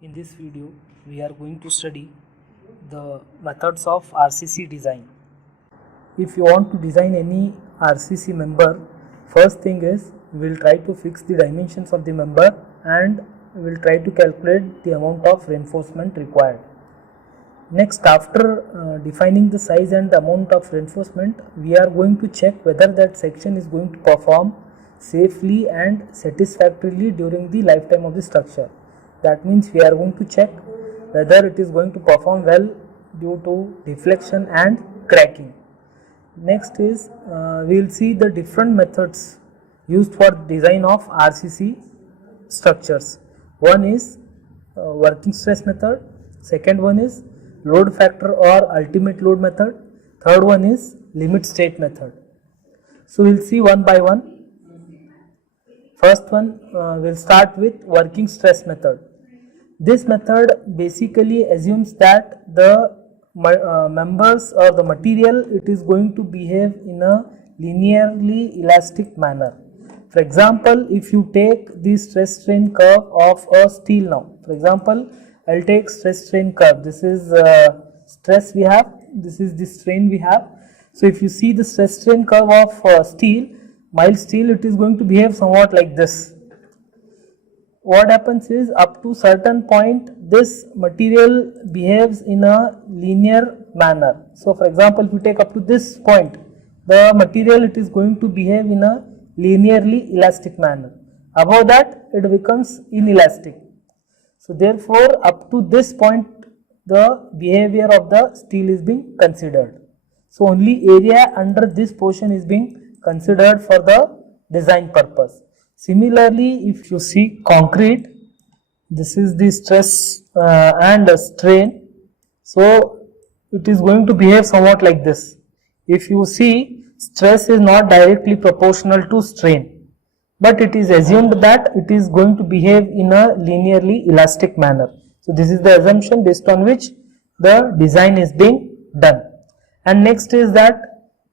In this video, we are going to study the methods of RCC design. If you want to design any RCC member, first thing is we will try to fix the dimensions of the member and we will try to calculate the amount of reinforcement required. Next, after defining the size and the amount of reinforcement, we are going to check whether that section is going to perform safely and satisfactorily during the lifetime of the structure. That means we are going to check whether it is going to perform well due to deflection and cracking. Next is we will see the different methods used for design of RCC structures. One is working stress method, second one is load factor or ultimate load method, third one is limit state method. So we will see one by one. First one, we'll start with working stress method. This method basically assumes that the members or the material, it is going to behave in a linearly elastic manner. For example, if you take the stress strain curve of a steel now, for example, I'll take stress strain curve. This is stress we have, this is the strain we have. So if you see the stress strain curve of steel, mild steel, it is going to behave somewhat like this. What happens is, up to certain point, this material behaves in a linear manner. So for example, if you take up to this point, the material, it is going to behave in a linearly elastic manner. Above that, it becomes inelastic. So therefore, up to this point, the behavior of the steel is being considered. So only area under this portion is being considered for the design purpose. Similarly, if you see concrete, this is the stress and strain. So it is going to behave somewhat like this. If you see, stress is not directly proportional to strain, but it is assumed that it is going to behave in a linearly elastic manner. So this is the assumption based on which the design is being done. And next is that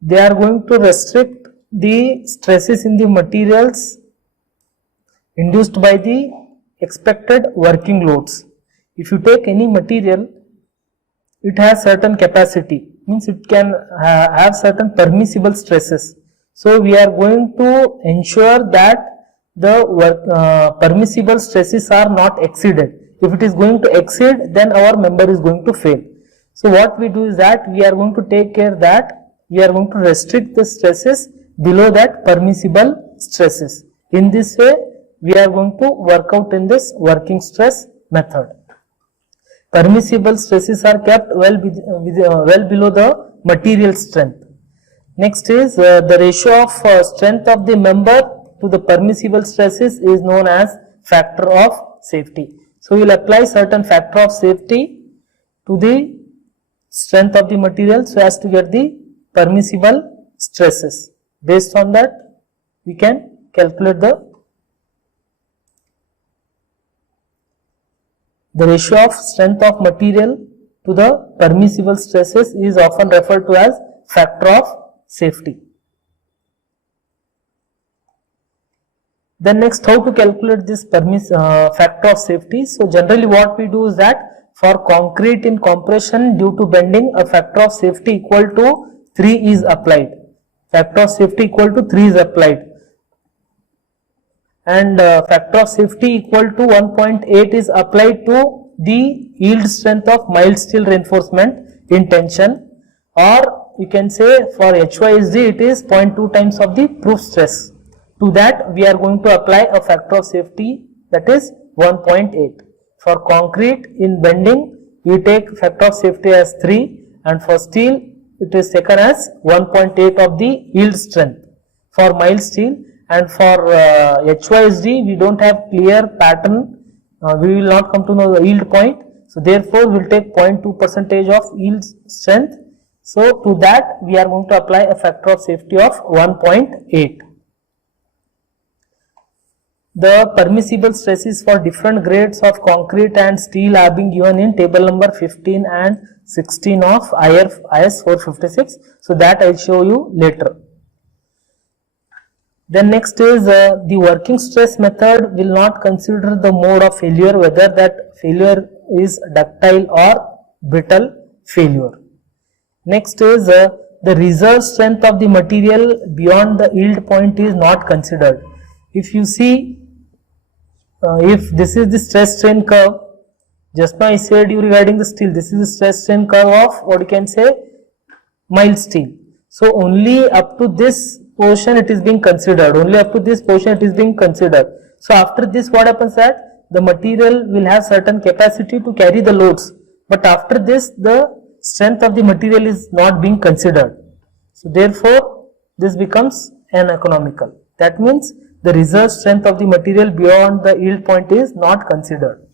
they are going to restrict the stresses in the materials induced by the expected working loads. If you take any material, it has certain capacity, means it can have certain permissible stresses. So we are going to ensure that the permissible stresses are not exceeded. If it is going to exceed, then our member is going to fail. So what we do is that we are going to take care that we are going to restrict the stresses below that permissible stresses. In this way, we are going to work out in this working stress method. Permissible stresses are kept well below the material strength. Next is the ratio of strength of the member to the permissible stresses is known as factor of safety. So we will apply certain factor of safety to the strength of the material so as to get the permissible stresses. Based on that, we can calculate the ratio of strength of material to the permissible stresses is often referred to as factor of safety. Then next, how to calculate this factor of safety. So generally what we do is that for concrete in compression due to bending, a factor of safety equal to 3 is applied. Factor of safety equal to 3 is applied. And factor of safety equal to 1.8 is applied to the yield strength of mild steel reinforcement in tension, or you can say for HYSD it is 0.2 times of the proof stress. To that we are going to apply a factor of safety, that is 1.8. For concrete in bending, we take factor of safety as 3, and for steel it is taken as 1.8 of the yield strength for mild steel. And for HYSD, we don't have clear pattern, we will not come to know the yield point. So therefore, we will take 0.2% of yield strength. So to that, we are going to apply a factor of safety of 1.8. The permissible stresses for different grades of concrete and steel are being given in table number 15 and 16 of IS 456. So that I will show you later. Then next is the working stress method will not consider the mode of failure, whether that failure is ductile or brittle failure. Next is the reserve strength of the material beyond the yield point is not considered. If you see, if this is the stress strain curve, just now I said you regarding the steel, this is the stress strain curve of what you can say mild steel. So only up to this portion it is being considered, only up to this portion it is being considered. So after this what happens that the material will have certain capacity to carry the loads, but after this the strength of the material is not being considered. So therefore this becomes uneconomical. That means the reserve strength of the material beyond the yield point is not considered.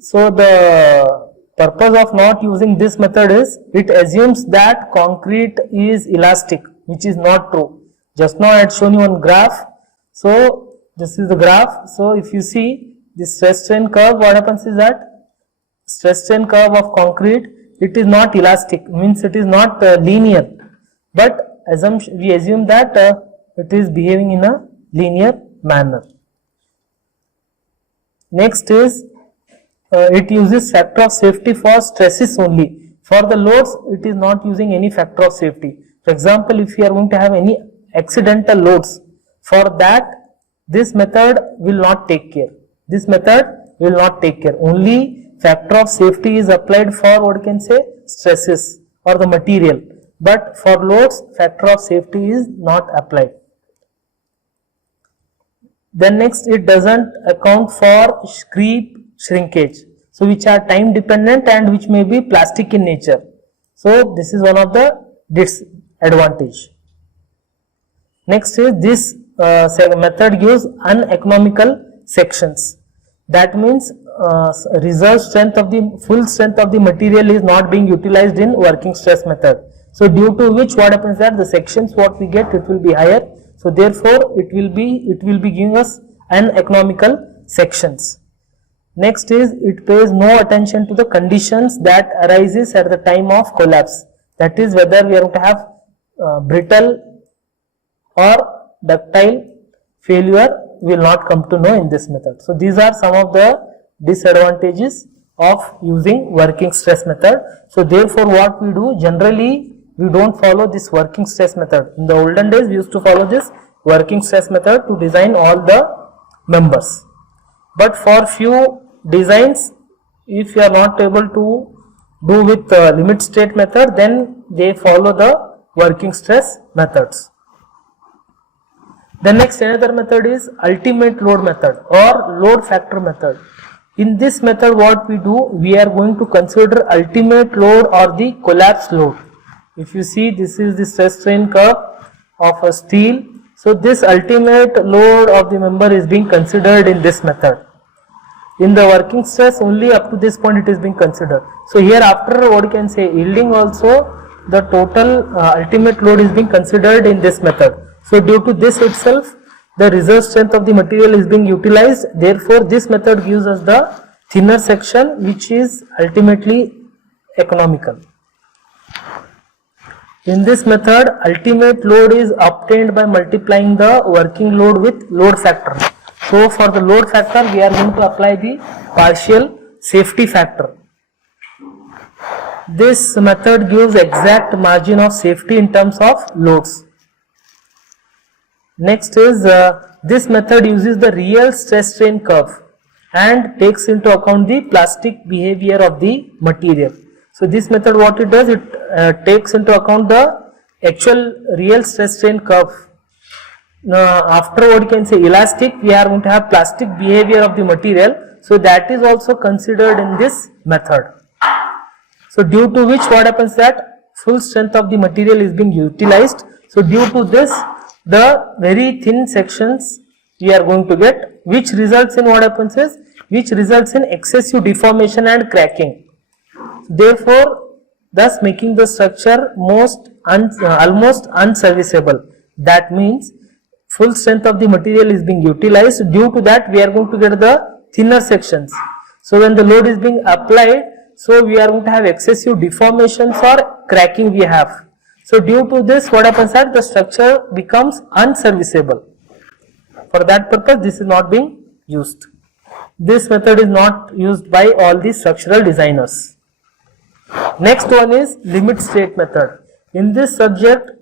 So the purpose of not using this method is it assumes that concrete is elastic, which is not true. Just now I had shown you one graph. So this is the graph. So if you see this stress strain curve, what happens is that stress strain curve of concrete, it is not elastic, means it is not linear, but we assume that it is behaving in a linear manner. Next is it uses factor of safety for stresses only. For the loads, it is not using any factor of safety. For example, if you are going to have any accidental loads, for that this method will not take care. This method will not take care. Only factor of safety is applied for what you can say stresses or the material, but for loads factor of safety is not applied. Then next, it doesn't account for creep shrinkage, so which are time dependent and which may be plastic in nature. So this is one of the disadvantage. Next is this method gives uneconomical sections. That means reserve strength of the full strength of the material is not being utilized in working stress method. So due to which what happens that the sections what we get, it will be higher. So therefore it will be giving us uneconomical sections. Next is it pays no attention to the conditions that arises at the time of collapse. That is whether we are going to have brittle or ductile failure will not come to know in this method. So these are some of the disadvantages of using working stress method. So therefore what we do, generally we don't follow this working stress method. In the olden days we used to follow this working stress method to design all the members. But for few designs, if you are not able to do with limit state method, then they follow the working stress methods. The next another method is ultimate load method or load factor method. In this method what we do, we are going to consider ultimate load or the collapse load. If you see, this is the stress strain curve of a steel. So this ultimate load of the member is being considered in this method. In the working stress, only up to this point it is being considered. So here after what you can say yielding also, the total ultimate load is being considered in this method. So due to this itself, the reserve strength of the material is being utilized. Therefore this method gives us the thinner section, which is ultimately economical. In this method, ultimate load is obtained by multiplying the working load with load factor. So for the load factor, we are going to apply the partial safety factor. This method gives exact margin of safety in terms of loads. Next is this method uses the real stress strain curve and takes into account the plastic behavior of the material. So this method what it does, it takes into account the actual real stress strain curve. Now after what you can say elastic, we are going to have plastic behavior of the material. So that is also considered in this method. So due to which what happens that full strength of the material is being utilized. So due to this, the very thin sections we are going to get, which results in what happens is, which results in excessive deformation and cracking. Therefore, thus making the structure almost unserviceable. That means full strength of the material is being utilized. Due to that, we are going to get the thinner sections. So when the load is being applied, so we are going to have excessive deformations or cracking we have. So due to this, what happens that the structure becomes unserviceable. For that purpose, this is not being used. This method is not used by all the structural designers. Next one is limit state method. In this subject,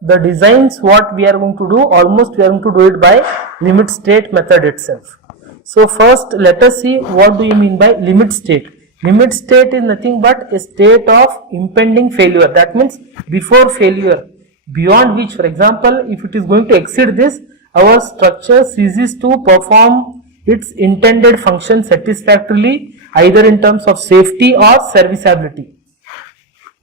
the designs what we are going to do, almost we are going to do it by limit state method itself. So first let us see what do you mean by limit state. Limit state is nothing but a state of impending failure. That means before failure, beyond which, for example, if it is going to exceed this, our structure ceases to perform its intended function satisfactorily, either in terms of safety or serviceability.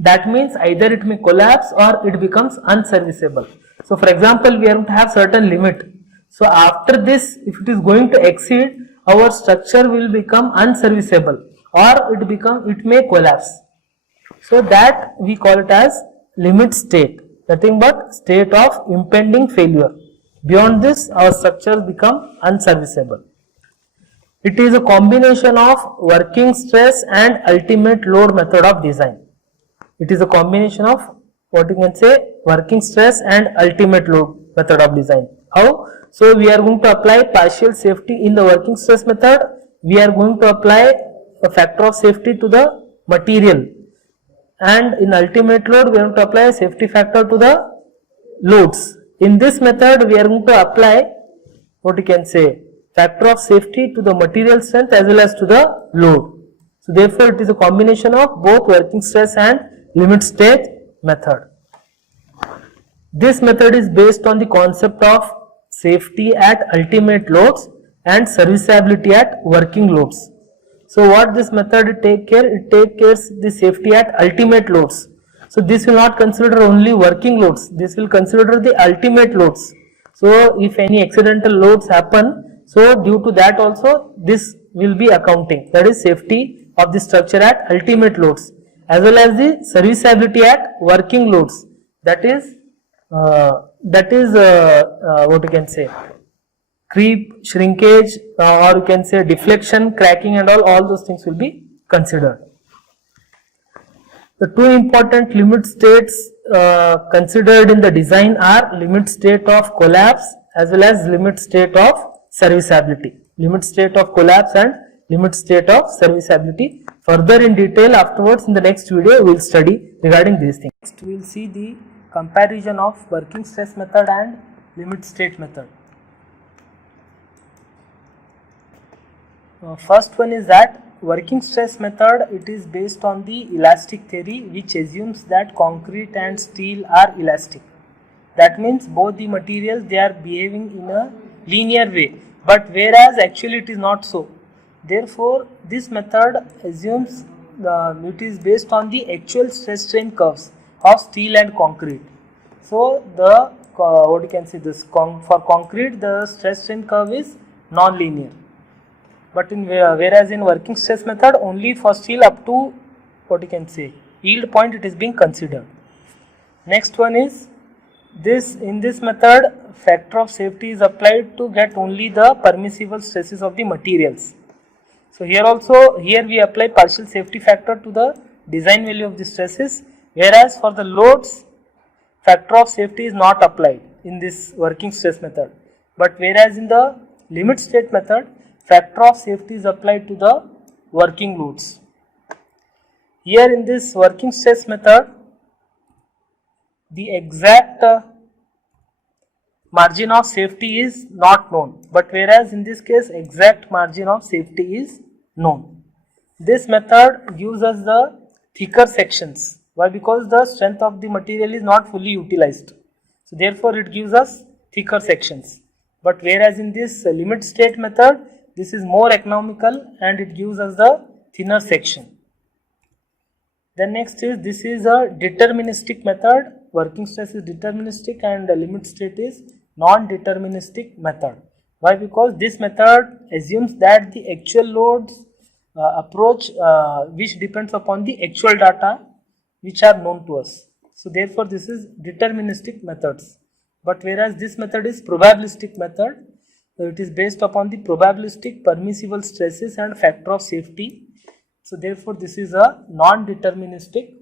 That means either it may collapse or it becomes unserviceable. So for example, we are going to have certain limit. So after this, if it is going to exceed, our structure will become unserviceable or it may collapse. So that we call it as limit state, nothing but state of impending failure. Beyond this, our structures become unserviceable. It is a combination of working stress and ultimate load method of design. It is a combination of what you can say working stress and ultimate load method of design. How? So we are going to apply partial safety in the working stress method. We are going to apply a factor of safety to the material, and in ultimate load we are going to apply a safety factor to the loads. In this method we are going to apply what you can say factor of safety to the material strength as well as to the load. So therefore it is a combination of both working stress and limit state method. This method is based on the concept of safety at ultimate loads and serviceability at working loads. So what this method take care? It take care the safety at ultimate loads. So this will not consider only working loads. This will consider the ultimate loads. So if any accidental loads happen, so due to that also this will be accounting. That is safety of the structure at ultimate loads, as well as the serviceability at working loads. That is what you can say creep, shrinkage, or you can say deflection, cracking and all those things will be considered. The two important limit states considered in the design are limit state of collapse as well as limit state of serviceability. Limit state of collapse and limit state of serviceability. Further in detail afterwards in the next video we will study regarding these things. Next we will see the comparison of working stress method and limit state method. First one is that working stress method, it is based on the elastic theory, which assumes that concrete and steel are elastic. That means both the materials they are behaving in a linear way, but whereas actually it is not so. Therefore this method assumes it is based on the actual stress strain curves of steel and concrete. So the what you can say this for concrete the stress strain curve is non-linear, but in whereas in working stress method only for steel up to what you can say yield point it is being considered. Next one is this, in this method factor of safety is applied to get only the permissible stresses of the materials. So here we apply partial safety factor to the design value of the stresses, whereas for the loads factor of safety is not applied in this working stress method, but whereas in the limit state method factor of safety is applied to the working loads. Here in this working stress method the exact margin of safety is not known, but whereas in this case exact margin of safety is known. This method gives us the thicker sections. Why? Because the strength of the material is not fully utilized. So therefore it gives us thicker sections. But whereas in this limit state method this is more economical and it gives us the thinner section. Then next is this is a deterministic method. Working stress is deterministic and the limit state is non-deterministic method. Why? Because this method assumes that the actual loads approach which depends upon the actual data which are known to us. So therefore this is deterministic methods. But whereas this method is probabilistic method, it is based upon the probabilistic permissible stresses and factor of safety. So therefore this is a non-deterministic